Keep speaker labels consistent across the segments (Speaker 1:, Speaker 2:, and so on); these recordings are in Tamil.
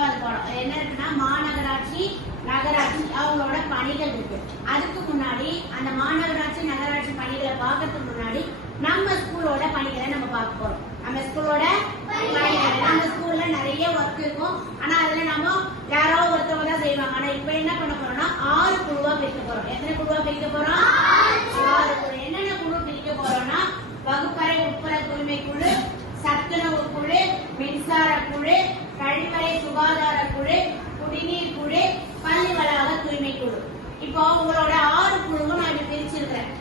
Speaker 1: என்ன இருக்குன்னா மாநகராட்சி நகராட்சி அவங்களோட பணிகள் இருக்கு. அதுக்கு முன்னாடி அந்த மாநகராட்சி நகராட்சி பணிகளை பார்க்கறதுக்கு முன்னாடி நம்ம ஸ்கூலோட பணிகளை நம்ம பார்க்க போறோம். நம்ம ஸ்கூலோட நம்ம ஸ்கூல்ல நிறைய ஒர்க் இருக்கும். ஆனா அதுல நம்ம யாரோ ஒருத்தவங்க தான் செய்வாங்க. ஆனா இப்ப என்ன பண்ண போறோம்னா ஆறு குழுவா பிரிக்க போறோம். எத்தனை குழுவா பிரிக்க போறோம்? ஆறு குழு. என்னென்ன குழு பிரிக்க போறோம்னா வகுப்பறை உட்புற தூய்மை குழு சத்துணவு குழு மின்சார குழு சுகாதார குழு குடிநீர் குழு பள்ளி வளாக தூய்மை குழு. இப்போ உங்களோட ஆறு குழுவும் நான் இப்ப பிரிச்சிருக்கிறேன்.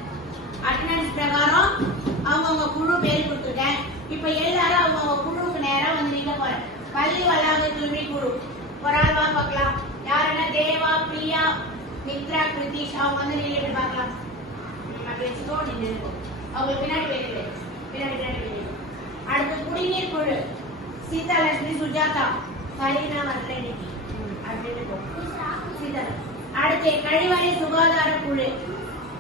Speaker 1: அட்டண்டன்ஸ் பிரகாரம் அவங்கவுங்க குழு பேர் கொடுத்துருக்கேன். இப்ப எல்லாரும் அவங்கவுங்க குழுவுக்கு நேரா வந்து நிக்க போறேன். பள்ளி வளாக தூய்மை குழு. ஒரு ஆள் வா பார்க்கலாம். யாருன்னா தேவா பிரியா மித்ரா கிருதீஷ் அவங்க வந்து நீங்க எப்படி பார்க்கலாம். ம், அப்படி வச்சுக்கோ அவங்களுக்கு பின்னாடி போயிட்டு பின்னாடி பின்னாடி அடுத்து குடிநீர் குழு. சீதாலட்சுமி சுஜாதா. கரீனா வரல அப்படின்னு அடுத்து கழிவறை சுகாதார குழு.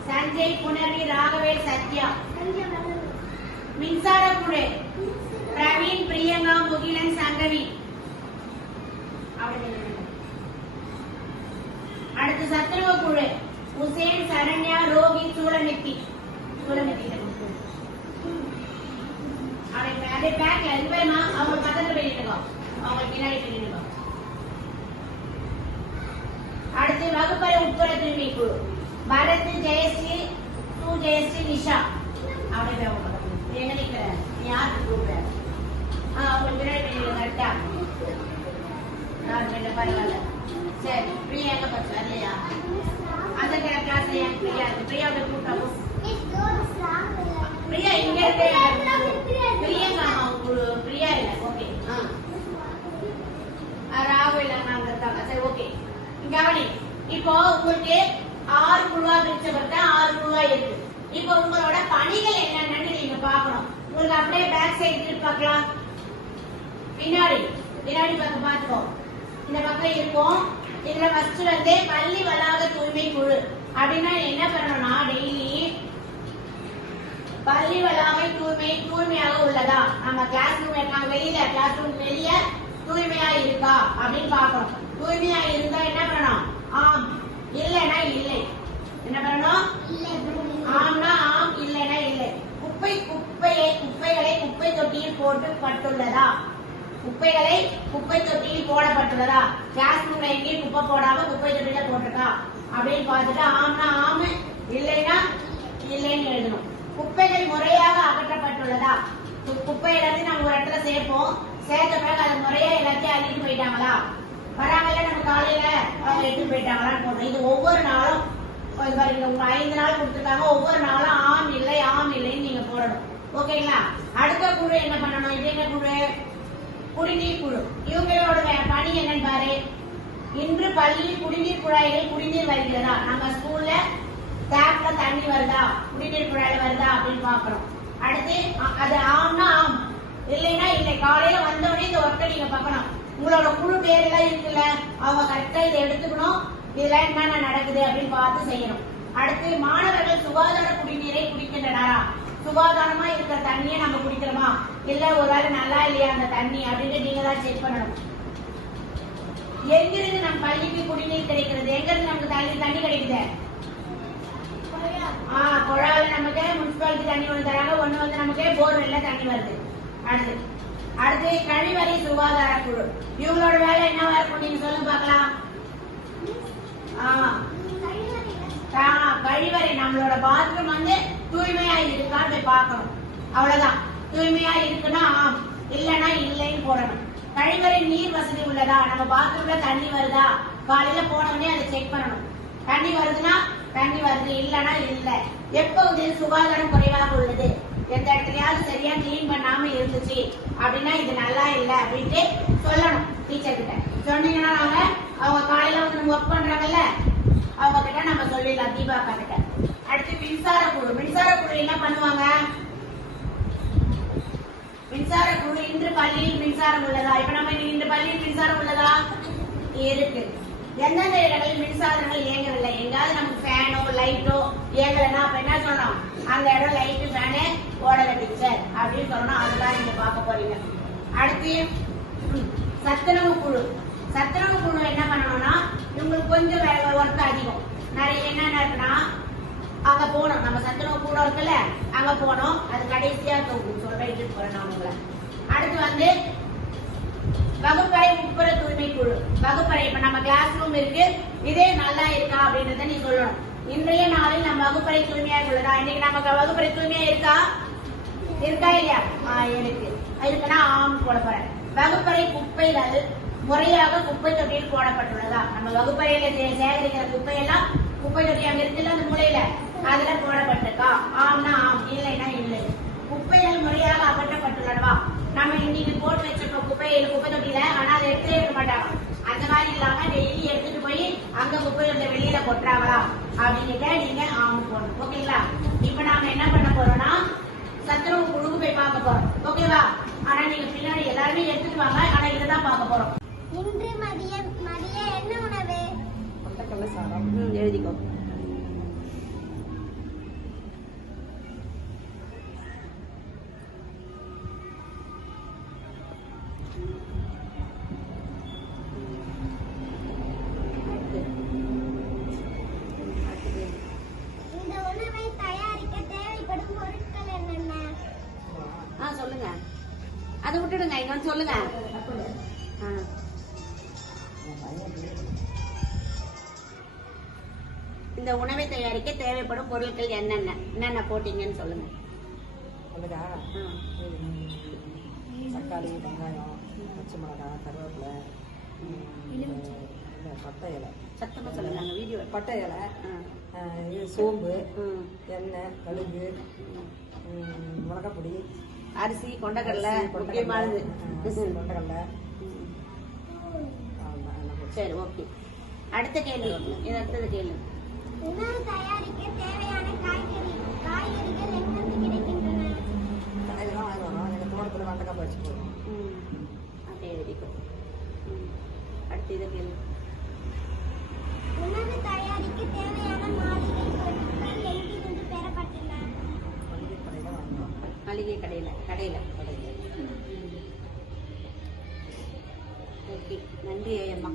Speaker 1: சஞ்சய் புனர்வி ராகவேல் சத்யா. மின்சார குழு. பிரவீன் பிரியங்கா முகிலன் சங்கவி. அப்படி நில்லுங்க. அடுத்து குழு. உசேன் சரண்யா ரோஹித் சூழமித்தி சூழமித்தி அவன் அதே பேக்ல இருப்பேமா அவங்க பக்கத்துல போயிட்டு அவங்க பின்னாடி போயிட்டு அடுத்து வகுப்பறை தூய்மை குழு பரத் ஜெயஸ்ரீ சு ஜெயஸ்ரீ நிஷா. எங்க யாருக்கு கூப்பிடுற அவங்க பின்னாடி கரெக்டா? பரவாயில்ல. சரி பிரியா எங்க பச்சா? இல்லையா அந்த கிளாஸ் ஏன் பிரியா இருக்கு? பிரியாவோட கூட்டம் பிரியா இங்க இருக்கு பிரியங்கா குழு பிரியா இல்ல ஓகே ராகுல் அங்க இருக்காங்க சரி ஓகே கவனி. இப்போ உங்களுக்கு ஆறு குழுவா பிரிச்சவர் பார்த்தா ஆறு குழுவா இருக்கு. இப்போ உங்களோட பணிகள் என்னென்னு நீங்க பார்க்கணும். உங்களுக்கு அப்படியே பேக் சைடு திருப்பி பார்க்கலாம். பின்னாடி பின்னாடி பக்கம் பார்த்துக்கோம் இந்த பக்கம் இருக்கும். இதுல ஃபர்ஸ்ட் வந்து பள்ளி வளாக தூய்மை குழு. அப்படின்னா என்ன பண்ணணும்னா டெய்லி பள்ளி வளாமை தூய்மை தூய்மையாக உள்ளதா? நம்ம கிளாஸ் ரூம் வெளியில கிளாஸ் ரூம் வெளியே தூய்மையா இருக்கா? அப்படின்னு பாக்கணும் தூய்மையா இருந்தா என்ன பண்ணணும்? ஆம் இல்லைன்னா இல்லை. என்ன பண்ணணும்? ஆம்னா ஆம் இல்லைன்னா இல்லை. குப்பை குப்பையை குப்பைகளை குப்பை தொட்டியில் போட்டு பட்டுள்ளதா? குப்பைகளை குப்பை தொட்டியில் போடப்பட்டுள்ளதா? கிளாஸ் ரூம்ல எங்கேயும் குப்பை போடாம குப்பை தொட்டியில போட்டிருக்கா? அப்படின்னு பார்த்துட்டு ஆம்னா ஆம இல்லைன்னா இல்லைன்னு எழுதணும். குப்பைகள் முறையாக அகற்றப்பட்டுள்ளதா? குப்பை எல்லாத்தையும் நம்ம ஒரு இடத்துல சேர்ப்போம். சேர்த்த பிறகு அது முறையா எல்லாத்தையும் அள்ளிட்டு போயிட்டாங்களா? வராங்கல்ல நம்ம காலையில அவங்க எடுத்து போயிட்டாங்களான்னு போடணும் இது ஒவ்வொரு நாளும் இது பாருங்க உங்க ஐந்து நாள் கொடுத்துருக்காங்க. ஒவ்வொரு நாளும் ஆம் இல்லை ஆம் இல்லைன்னு நீங்க போடணும். ஓகேங்களா? அடுத்த குழு என்ன பண்ணணும்? இது என்ன குழு? குடிநீர் குழு. இவங்களோட பணி என்னன்னு பாரு. இன்று பள்ளி குடிநீர் குழாய்கள் குடிநீர் வருகிறதா? நம்ம ஸ்கூல்ல டேப்ல தண்ணி வருதா? குடிநீர் குழாயில வருதா அப்படின்னு பாக்குறோம். அடுத்து அது ஆம்னா ஆம். இல்லைன்னா இல்லை காலையில வந்தோடனே இந்த ஒர்க்கை நீங்க பார்க்கணும். உங்களோட குழு பேர் எல்லாம் இருக்குல்ல அவங்க கரெக்டா இதை எடுத்துக்கணும். இதுல என்னென்ன நடக்குது அப்படின்னு பார்த்து செய்யணும். அடுத்து மாணவர்கள் சுகாதார குடிநீரை குடிக்கின்றனரா? சுகாதாரமா இருக்கிற தண்ணியை நம்ம குடிக்கிறோமா? இல்ல ஒரு வேளை நல்லா இல்லையா அந்த தண்ணி அப்படின்னு நீங்க தான் செக் பண்ணணும். எங்கிருந்து நம்ம பள்ளிக்கு குடிநீர் கிடைக்கிறது? எங்கிருந்து நமக்கு தண்ணி தண்ணி கிடைக்குது? ஆ குழாயில நமக்கு முனிசிபாலிட்டி தண்ணி ஒண்ணு தராங்க. ஒண்ணு வந்து நமக்கு போர்வெல்ல தண்ணி வருது. அடுத்து அடுத்து கழிவறை சுகாதார குழு. இவங்களோட வேலை என்னவா இருக்கும் நீங்க சொல்லுங்க பார்க்கலாம். ஆமா. ஆ, கழிவறை நம்மளோட பாத்ரூம் வந்து தூய்மையா இருக்கான்னு போய் பார்க்கணும். அவ்வளவுதான். தூய்மையா இருக்குன்னா ஆம். இல்லைன்னா இல்லைன்னு போடணும். கழிவறை நீர் வசதி உள்ளதா? நம்ம பாத்ரூம்ல தண்ணி வருதா? காலையில போனோடனே அதை செக் பண்ணணும். தண்ணி வருதுன்னா தண்ணி வருது இல்லைன்னா இல்ல. எப்போது சுகாதாரம் குறைவாக உள்ளது? எந்த இடத்துலயாவது சரியா கிளீன் பண்ணாம இருந்துச்சு அப்படின்னா இது நல்லா இல்ல அப்படின்ட்டு சொல்லணும் டீச்சர் கிட்ட. சொன்னீங்கன்னா நாங்க அவங்க காலையில வந்து ஒர்க் பண்றாங்கல்ல அவங்க கிட்ட நம்ம சொல்லிடலாம் தீபா கிட்ட. அடுத்து மின்சார குழு. மின்சார குழு என்ன பண்ணுவாங்க? மின்சார குழு இன்று பள்ளியில் மின்சாரம் உள்ளதா? இப்ப நம்ம இன்று பள்ளியில் மின்சாரம் உள்ளதா? இருக்கு. எந்தெந்த இடங்களில் மின்சாரங்கள் இயங்கவில்லை? எங்காவது நமக்கு ஃபேனோ லைட்டோ இயங்கலைன்னா அப்ப என்ன சொன்னோம்? அந்த இடம் லைட்டு ஃபேனு ஓடல டீச்சர் அப்படின்னு சொல்லணும் அதுதான் நீங்க பார்க்க போறீங்க. அடுத்து சத்துணவு குழு. சத்துணவு குழு என்ன பண்ணணும்னா இவங்களுக்கு கொஞ்சம் வேலை ஒர்க் அதிகம். நிறைய என்னென்ன இருக்குன்னா அங்க போனோம் நம்ம சத்துணவு கூட இருக்குல்ல அங்க போனோம் அது கடைசியா தொகுப்பு சொல்றேன் போறேன் நான் உங்களை. அடுத்து வந்து வகுப்பறை உட்புற தூய்மை குழு. வகுப்பறை இப்ப நம்ம கிளாஸ் இருக்கு. இதே நல்லா இருக்கா அப்படின்றத நீ சொல்லணும். இன்றைய நாளில் நம்ம வகுப்பறை தூய்மையா உள்ளதா? இன்னைக்கு நமக்கு வகுப்பறை தூய்மையா இருக்கா? இருக்கா இல்லையா? இருக்கு. இருக்குன்னா ஆம் போட போறேன். வகுப்பறை குப்பைகள் முறையாக குப்பை தொட்டியில் போடப்பட்டுள்ளதா? நம்ம வகுப்பறையில சேகரிக்கிற குப்பை குப்பையெல்லாம் குப்பை தொட்டி அங்க இருக்குல்ல அந்த மூலையில? அதுல போடப்பட்டிருக்கா? ஆம்னா ஆம் இல்லைன்னா இல்லை. குப்பைகள் முறையாக அகற்றப்பட்டுள்ளனவா? நம்ம இன்னைக்கு போட்டு வச்சிருக்கோம் குப்பையில குப்பை தொட்டியில ஆனா அதை எடுத்து மாட்டாங்க அந்த மாதிரி இல்லாம டெய்லி எடுத்துட்டு போய் அங்க குப்பை தொட்டில வெளியில அப்படின்னுட்டு நீங்க ஆம் போடணும் ஓகேங்களா? இப்ப நாம என்ன பண்ண போறோம்னா சத்துணவு குழுக்கு போய் பார்க்க போறோம். ஓகேவா? ஆனா நீங்க பின்னாடி எல்லாருமே எடுத்துட்டு வாங்க. ஆனா இதுதான் பார்க்க போறோம்.
Speaker 2: இன்று மதியம் மதிய என்ன உணவு?
Speaker 1: எழுதிக்கோ. விட்டுடுங்க வந்து சொல்லுங்க. ஆ. இந்த உணவை தயாரிக்க தேவைப்படும் பொருட்கள் என்னென்ன என்னென்ன போட்டீங்கன்னு சொல்லுங்க.
Speaker 3: தக்காளி வெங்காயம் பச்சை மிளகாய் கருவேப்பிலை பட்டை இலை.
Speaker 1: சத்தமா சொல்லுங்க அங்க வீடியோ
Speaker 3: பட்டை இலை சோம்பு. எண்ணெய் கடுகு ம், மிளகாப்பொடி
Speaker 1: அரிசி கொண்டக்கடலை முக்கியமானது.
Speaker 3: கொண்டக்கடலை.
Speaker 1: சரி ஓகே. அடுத்த கேள்வி. இது அடுத்தது கேள்வி.
Speaker 2: உணவு தயாரிக்க தேவையான காய்கறி காய்கறிகள் எங்கிருந்து கிடைக்கின்றன?
Speaker 3: கடையில தான் வாங்கி வரோம். எங்கள் தோட்டத்தில் போடுவோம்.
Speaker 1: அடுத்த இதை கேள்வி
Speaker 2: உணவு தயாரிக்க தேவையான மாளிகை பொருட்கள் எங்கிருந்து பெறப்பட்டன
Speaker 3: மளிகை கடையில் வாங்குவோம்
Speaker 1: மளிகை கடையில கடையில
Speaker 3: கடையில்
Speaker 1: ஓகே நன்றி ஐயம்மா